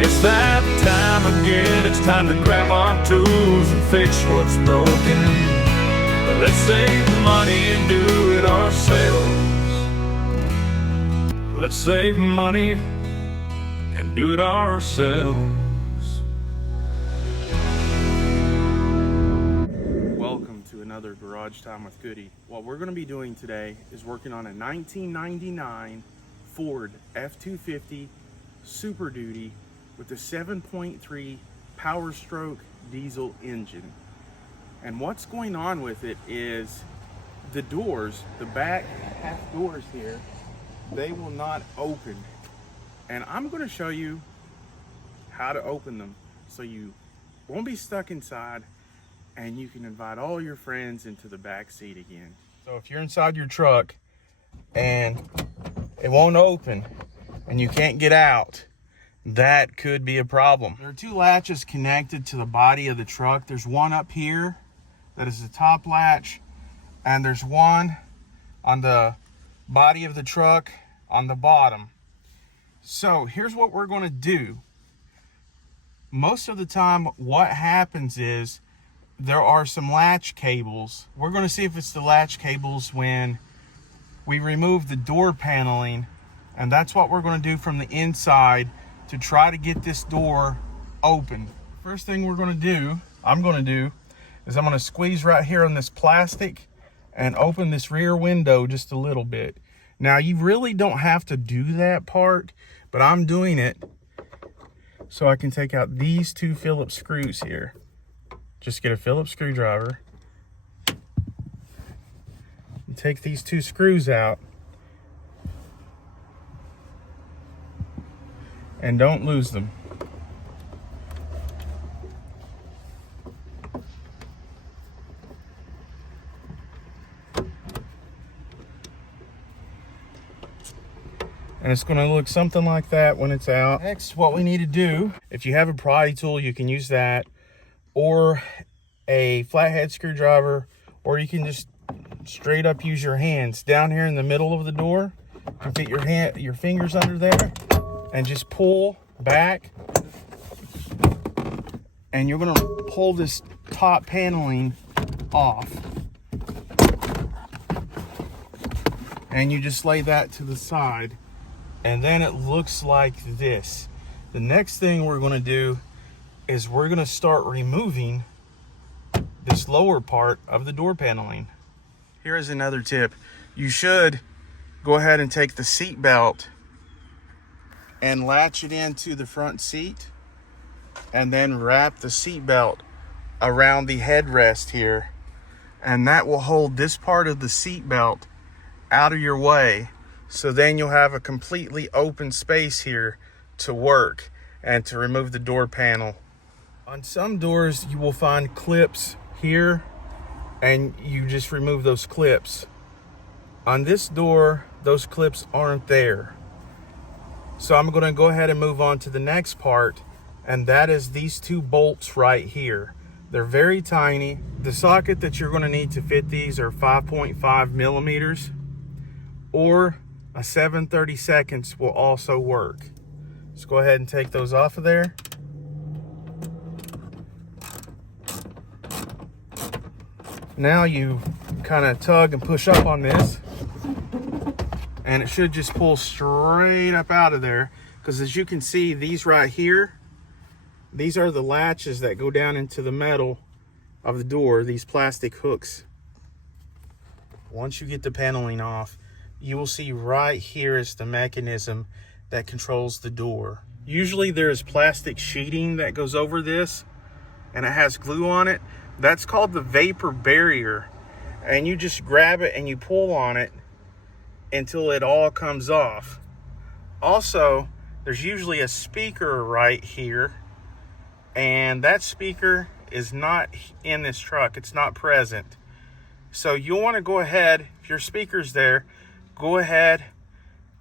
It's that time again, it's time to grab our tools and fix what's broken. Let's save money and do it ourselves. Let's save money and do it ourselves. Welcome to another Garage Time with Goody. What we're going to be doing today is working on a 1999 Ford F-250 Super Duty with a 7.3 Power Stroke diesel engine. And what's going on with it is the doors, the back half doors here, they will not open. And I'm going to show you how to open them so you won't be stuck inside and you can invite all your friends into the back seat again. So if you're inside your truck and it won't open and you can't get out, that could be a problem. There are two latches connected to the body of the truck. There's one up here that is the top latch, and there's one on the body of the truck on the bottom. So here's what we're going to do. Most of the time what happens is there are some latch cables. We're going to see if it's the latch cables when we remove the door paneling, and that's what we're going to do from the inside to try to get this door open. First thing I'm going to do is I'm going to squeeze right here on this plastic and open this rear window just a little bit. Now you really don't have to do that part, but I'm doing it so I can take out these two Phillips screws here. Just get a Phillips screwdriver and take these two screws out, and don't lose them. And it's going to look something like that when it's out. Next, what we need to do, if you have a pry tool, you can use that, or a flathead screwdriver, or you can just straight up use your hands. Down here in the middle of the door, you can fit your fingers under there and just pull back. And you're going to pull this top paneling off. And you just lay that to the side. And then it looks like this. The next thing we're going to do is we're going to start removing this lower part of the door paneling. Here is another tip. You should go ahead and take the seat belt and latch it into the front seat, and then wrap the seat belt around the headrest here, and that will hold this part of the seat belt out of your way. So then you'll have a completely open space here to work and to remove the door panel. On some doors you will find clips here, and you just remove those clips. On this door, those clips aren't there. So I'm going to go ahead and move on to the next part, and that is these two bolts right here. They're very tiny. The socket that you're going to need to fit these are 5.5 millimeters, or a 7/32 will also work. Let's go ahead and take those off of there. Now you kind of tug and push up on this, and it should just pull straight up out of there, because as you can see, these right here, these are the latches that go down into the metal of the door, these plastic hooks. Once you get the paneling off, you will see right here is the mechanism that controls the door. Usually there's plastic sheeting that goes over this, and it has glue on it. That's called the vapor barrier. And you just grab it and you pull on it until it all comes off. Also, there's usually a speaker right here, and that speaker is not in this truck. It's not present. So you'll want to go ahead, if your speaker's there, go ahead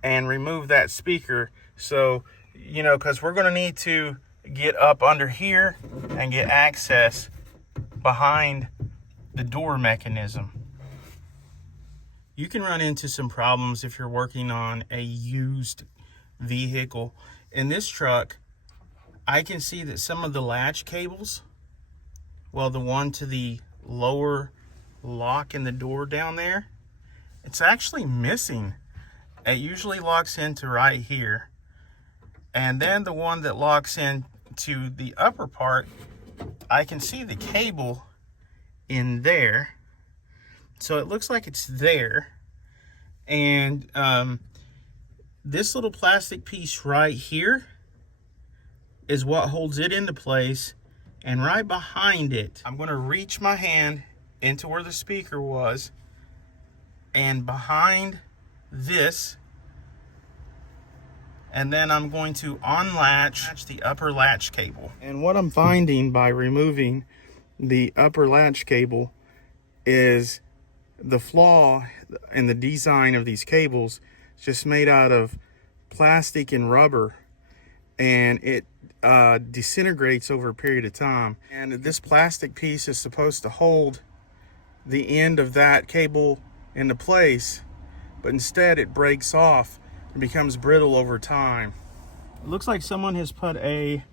and remove that speaker. So, you know, because we're going to need to get up under here and get access behind the door mechanism. You can run into some problems if you're working on a used vehicle. In this truck, I can see that some of the latch cables, well, the one to the lower lock in the door down there, it's actually missing. It usually locks into right here. And then the one that locks in to the upper part, I can see the cable in there. So it looks like it's there. And this little plastic piece right here is what holds it into place. And right behind it, I'm going to reach my hand into where the speaker was. And behind this, and then I'm going to unlatch the upper latch cable. And what I'm finding by removing the upper latch cable is the flaw in the design of these cables is just made out of plastic and rubber, and it disintegrates over a period of time. And this plastic piece is supposed to hold the end of that cable into place, but instead it breaks off and becomes brittle over time. It looks like someone has put a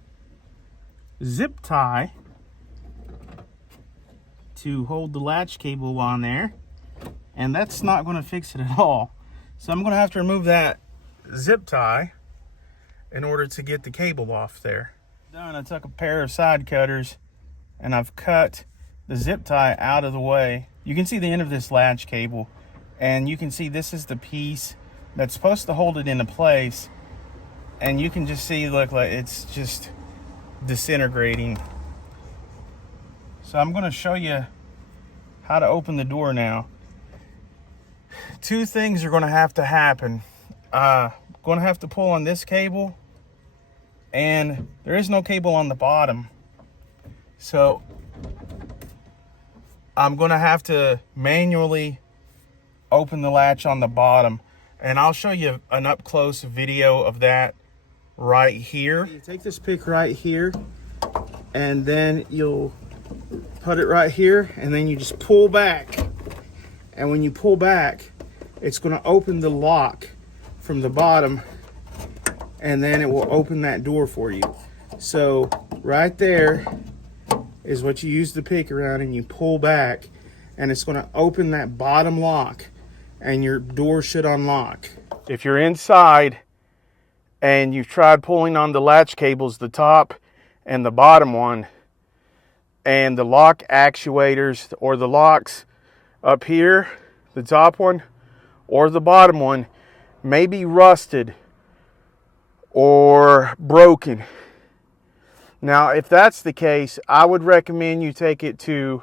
zip tie to hold the latch cable on there, and that's not going to fix it at all. So I'm going to have to remove that zip tie in order to get the cable off there. Done. I took a pair of side cutters and I've cut the zip tie out of the way. You can see the end of this latch cable, and you can see this is the piece that's supposed to hold it into place, and you can just see, look, like it's just disintegrating. So I'm going to show you how to open the door now. Two things are going to have to happen. Going to have to pull on this cable, and there is no cable on the bottom, so I'm going to have to manually open the latch on the bottom, and I'll show you an up-close video of that right here. You take this pick right here, and then you'll put it right here, and then you just pull back, and when you pull back, it's going to open the lock from the bottom, and then it will open that door for you. So right there is what you use the pick around, and you pull back, and it's going to open that bottom lock, and your door should unlock. If you're inside and you've tried pulling on the latch cables, the top and the bottom one, and the lock actuators or the locks up here, the top one or the bottom one, may be rusted or broken. Now, if that's the case, I would recommend you take it to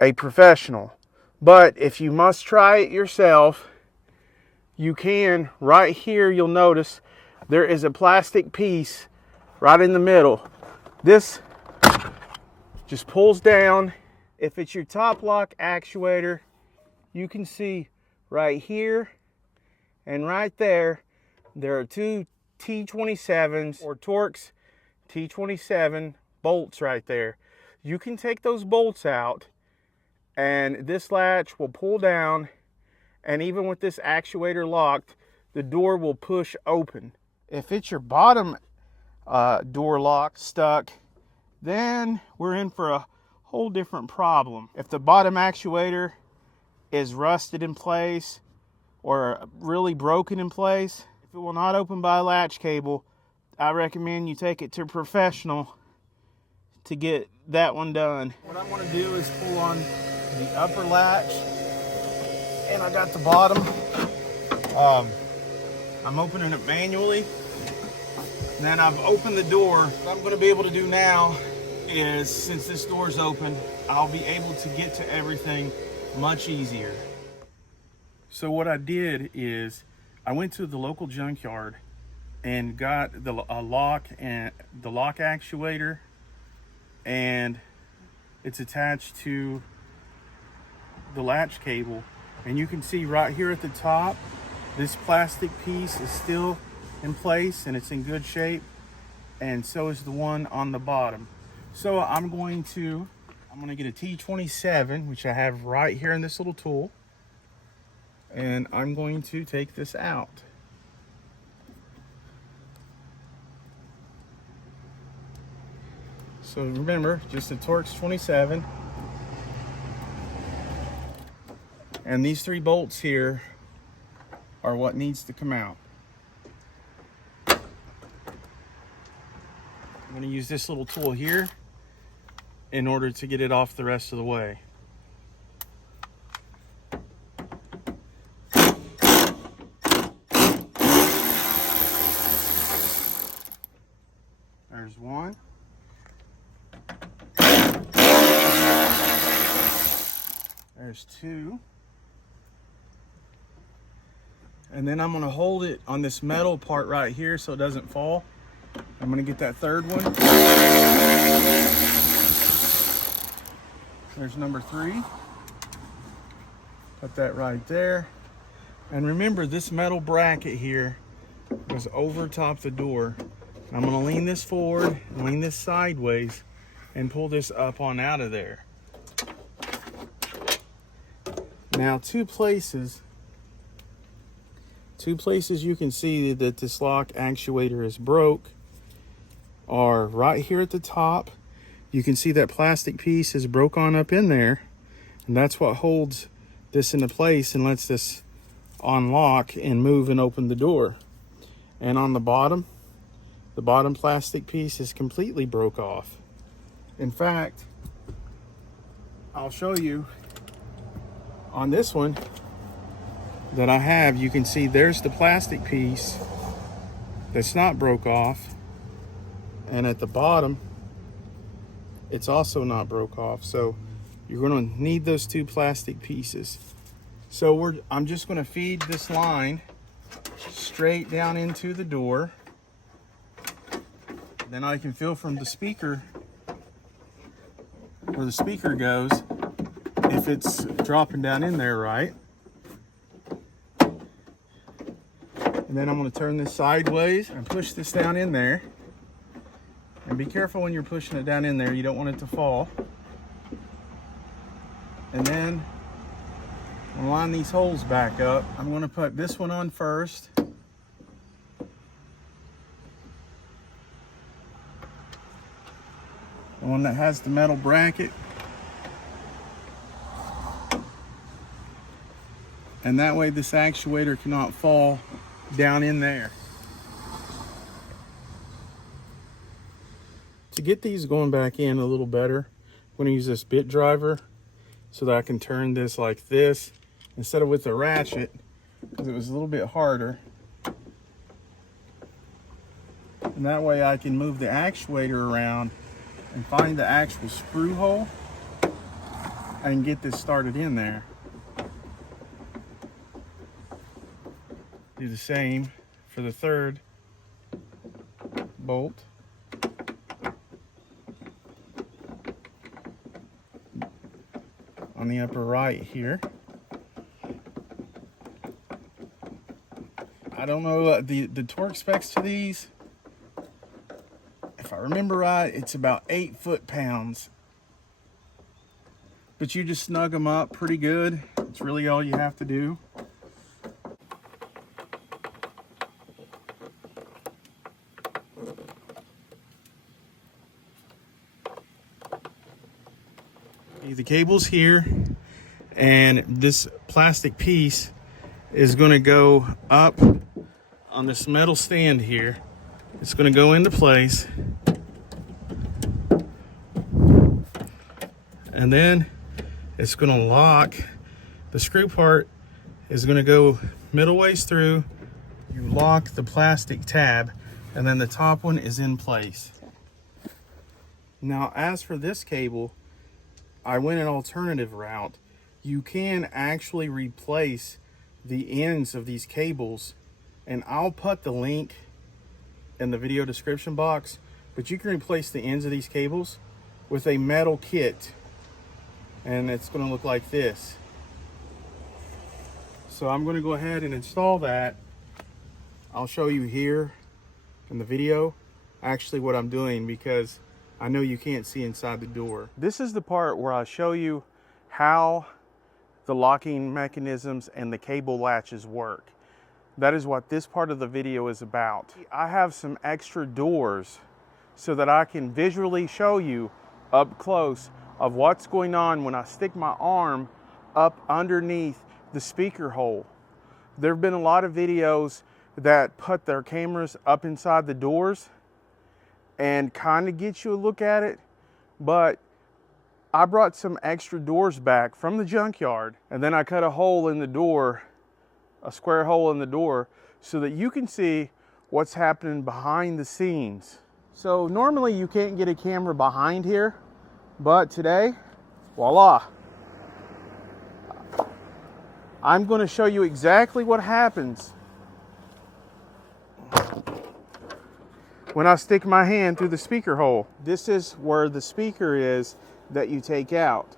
a professional. But if you must try it yourself, you can. Right here, you'll notice there is a plastic piece right in the middle. This just pulls down. If it's your top lock actuator, you can see right here and right there, there are two T27s or Torx T27 bolts right there. You can take those bolts out, and this latch will pull down, and even with this actuator locked, the door will push open. If it's your bottom door lock stuck, then we're in for a whole different problem. If the bottom actuator is rusted in place or really broken in place, if it will not open by a latch cable, I recommend you take it to a professional to get that one done. What I'm going to do is pull on the upper latch, and I got the bottom. I'm opening it manually, and then I've opened the door. What I'm going to be able to do now is, since this door is open, I'll be able to get to everything much easier. So what I did is I went to the local junkyard and got a lock and the lock actuator, and it's attached to the latch cable, and you can see right here at the top, this plastic piece is still in place and it's in good shape, and so is the one on the bottom. So I'm going to get a T27, which I have right here in this little tool, and I'm going to take this out. So remember, just the Torx 27. And these 3 bolts here are what needs to come out. I'm going to use this little tool here in order to get it off the rest of the way. There's one. There's 2. And then I'm going to hold it on this metal part right here so it doesn't fall. I'm going to get that 3rd one. There's number 3. Put that right there. And remember, this metal bracket here goes over top the door. I'm going to lean this forward, lean this sideways, and pull this up on out of there. Now, two places you can see that this lock actuator is broke are right here at the top. You can see that plastic piece is broke on up in there, and that's what holds this into place and lets this unlock and move and open the door. And on the bottom plastic piece is completely broke off. In fact, I'll show you on this one that I have. You can see there's the plastic piece that's not broke off, and at the bottom it's also not broke off. So you're going to need those 2 plastic pieces. So I'm just going to feed this line straight down into the door. Then I can feel from the speaker where the speaker goes if it's dropping down in there right. And then I'm going to turn this sideways and push this down in there. And be careful when you're pushing it down in there, you don't want it to fall. And then I'm going to line these holes back up. I'm going to put this one on first. The one that has the metal bracket. And that way this actuator cannot fall down in there. To get these going back in a little better, I'm going to use this bit driver so that I can turn this like this instead of with the ratchet, because it was a little bit harder. And that way I can move the actuator around and find the actual screw hole and get this started in there. Do the same for the 3rd bolt. On the upper right here. I don't know the torque specs to these. If I remember right, it's about 8 foot-pounds. But you just snug them up pretty good. It's really all you have to do. The cable's here, and this plastic piece is going to go up on this metal stand here. It's going to go into place, and then it's going to lock. The screw part is going to go middle ways through. You lock the plastic tab, and then the top one is in place. Now, as for this cable, I went an alternative route. You can actually replace the ends of these cables, and I'll put the link in the video description box, but you can replace the ends of these cables with a metal kit, and it's going to look like this. So I'm going to go ahead and install that. I'll show you here in the video actually what I'm doing, because I know you can't see inside the door. This is the part where I show you how the locking mechanisms and the cable latches work. That is what this part of the video is about. I have some extra doors so that I can visually show you up close of what's going on when I stick my arm up underneath the speaker hole. There have been a lot of videos that put their cameras up inside the doors and kind of get you a look at it, but I brought some extra doors back from the junkyard, and then I cut a hole in the door, a square hole in the door, so that you can see what's happening behind the scenes. So normally you can't get a camera behind here, but today, voila. I'm going to show you exactly what happens when I stick my hand through the speaker hole. This is where the speaker is that you take out.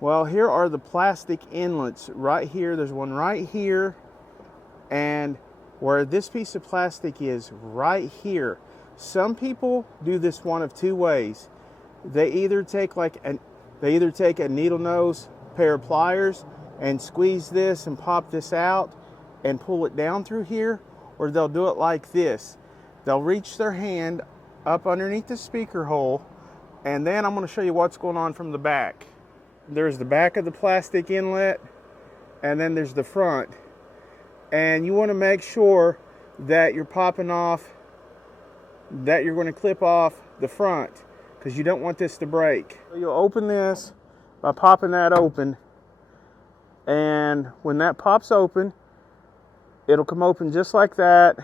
Well, here are the plastic inlets right here. There's one right here, and where this piece of plastic is right here. Some people do this one of two ways. They either take a needle nose pair of pliers and squeeze this and pop this out and pull it down through here, or they'll do it like this. They'll reach their hand up underneath the speaker hole, and then I'm going to show you what's going on from the back. There's the back of the plastic inlet, and then there's the front. And you want to make sure that you're popping off, that you're going to clip off the front, because you don't want this to break. So you'll open this by popping that open, and when that pops open, it'll come open just like that.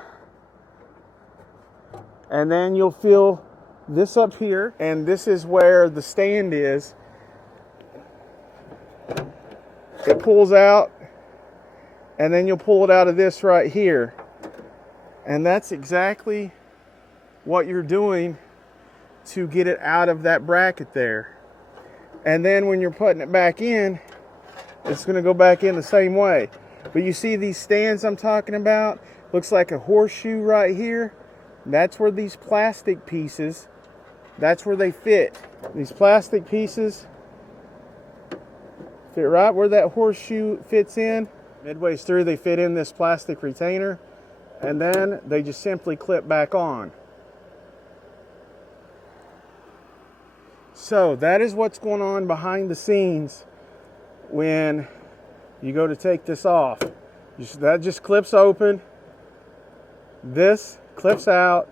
And then you'll feel this up here, and this is where the stand is. It pulls out, and then you'll pull it out of this right here. And that's exactly what you're doing to get it out of that bracket there. And then when you're putting it back in, it's going to go back in the same way. But you see these stands I'm talking about? Looks like a horseshoe right here. That's where these plastic pieces, that's where they fit. These plastic pieces fit right where that horseshoe fits in. Midway through, they fit in this plastic retainer, and then they just simply clip back on. So that is what's going on behind the scenes when you go to take this off. That just clips open. This clips out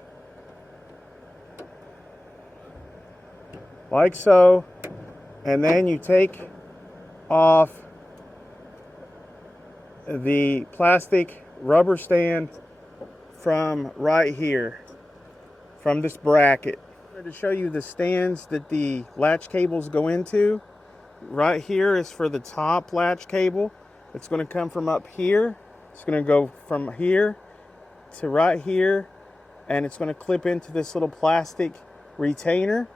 like so, and then you take off the plastic rubber stand from right here, from this bracket. I'm going to show you the stands that the latch cables go into. Right here is for the top latch cable. It's going to come from up here. It's going to go from here to right here, and it's going to clip into this little plastic retainer.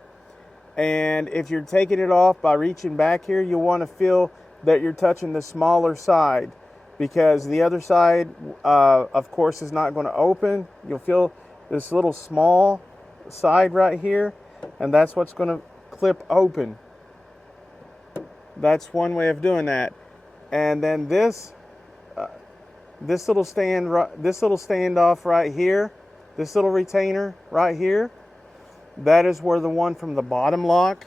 And if you're taking it off by reaching back here, you'll want to feel that you're touching the smaller side, because the other side of course is not going to open. You'll feel this little small side right here, and that's what's going to clip open. That's one way of doing that. And then this little standoff right here, this little retainer right here, that is where the one from the bottom lock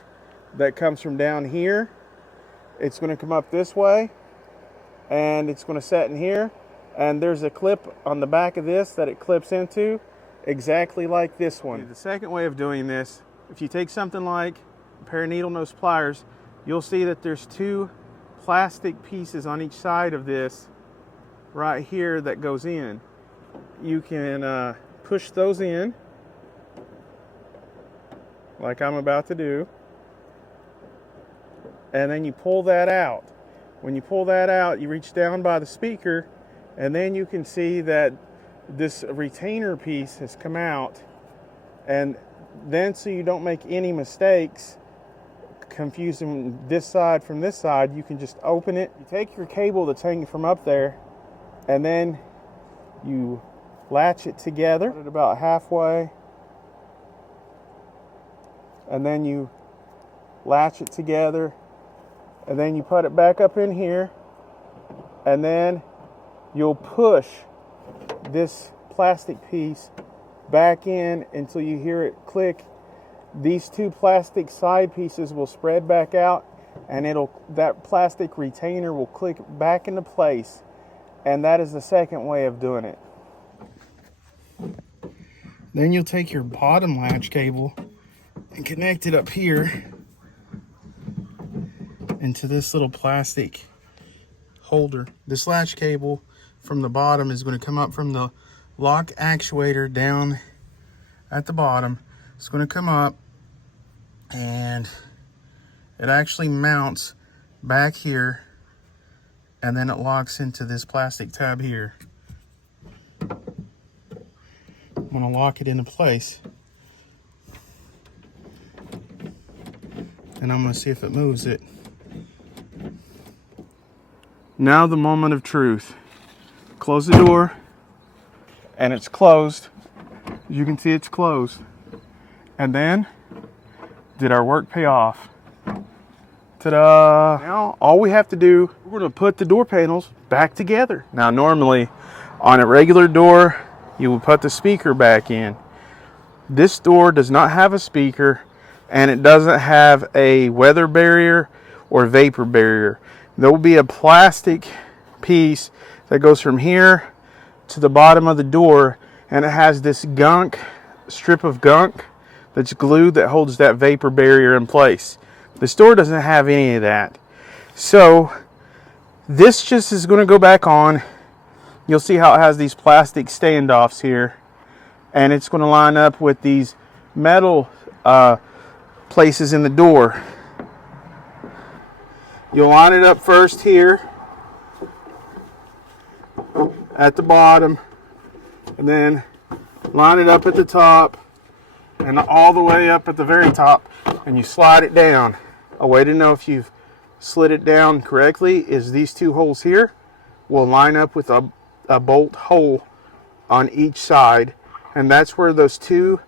that comes from down here, it's going to come up this way, and it's going to set in here, and there's a clip on the back of this that it clips into, exactly like this one. The second way of doing this, if you take something like a pair of needle nose pliers, you'll see that there's two plastic pieces on each side of this right here that goes in. You can push those in like I'm about to do, and then you pull that out. When you pull that out, you reach down by the speaker, and then you can see that this retainer piece has come out. And then, so you don't make any mistakes confusing this side from this side, you can just open it. You take your cable that's hanging from up there, and then you latch it together, put it about halfway, and then you latch it together, and then you put it back up in here, and then you'll push this plastic piece back in until you hear it click. These two plastic side pieces will spread back out, and that plastic retainer will click back into place. And that is the second way of doing it. Then you'll take your bottom latch cable and connect it up here into this little plastic holder. This latch cable from the bottom is going to come up from the lock actuator down at the bottom. It's going to come up, and it actually mounts back here, and then it locks into this plastic tab here. I'm going to lock it into place, and I'm going to see if it moves it. Now the moment of truth. Close the door, and it's closed. You can see it's closed. And then, did our work pay off? Ta-da! Now all we have to do, we're going to put the door panels back together. Now normally on a regular door, you would put the speaker back in. This door does not have a speaker, and it doesn't have a weather barrier or vapor barrier. There will be a plastic piece that goes from here to the bottom of the door, and it has this strip of gunk that's glued that holds that vapor barrier in place. This door doesn't have any of that. So this just is going to go back on. You'll see how it has these plastic standoffs here, and it's going to line up with these metal places in the door. You'll line it up first here at the bottom, and then line it up at the top and all the way up at the very top, and you slide it down. A way to know if you've slid it down correctly is these two holes here will line up with a bolt hole on each side, and that's where those two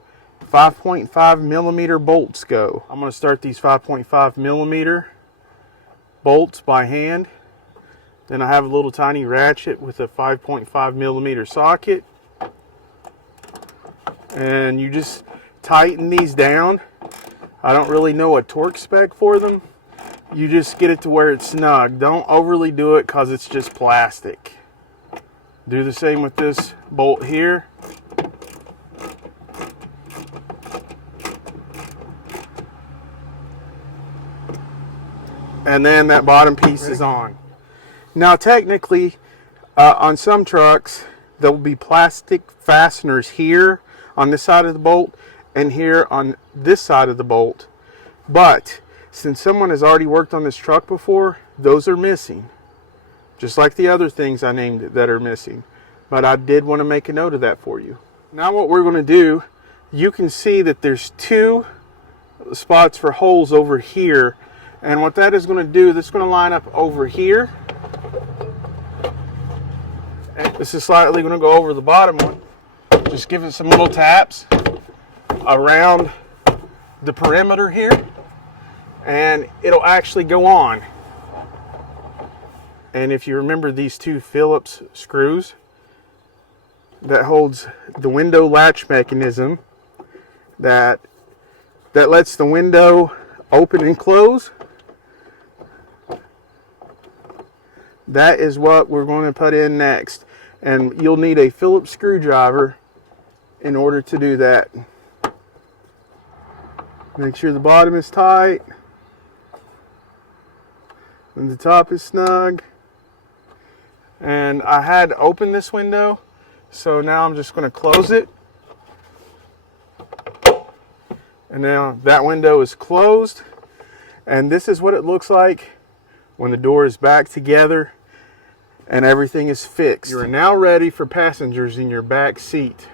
5.5 millimeter bolts go. I'm going to start these 5.5 millimeter bolts by hand. Then I have a little tiny ratchet with a 5.5 millimeter socket, and you just tighten these down. I don't really know a torque spec for them. You just get it to where it's snug. Don't overly do it because it's just plastic. Do the same with this bolt here. And then that bottom piece is on. Now technically, on some trucks, there will be plastic fasteners here on this side of the bolt and here on this side of the bolt. But since someone has already worked on this truck before, those are missing. Just like the other things I named that are missing. But I did want to make a note of that for you. Now what we're going to do, you can see that there's two spots for holes over here. And what that is going to do, this is going to line up over here. And this is slightly going to go over the bottom one. Just give it some little taps around the perimeter here, and it'll actually go on. And if you remember these two Phillips screws that holds the window latch mechanism that lets the window open and close, that is what we're going to put in next. And you'll need a Phillips screwdriver in order to do that. Make sure the bottom is tight and the top is snug. And I had opened this window, so now I'm just going to close it. And now that window is closed, and this is what it looks like when the door is back together and everything is fixed. You are now ready for passengers in your back seat.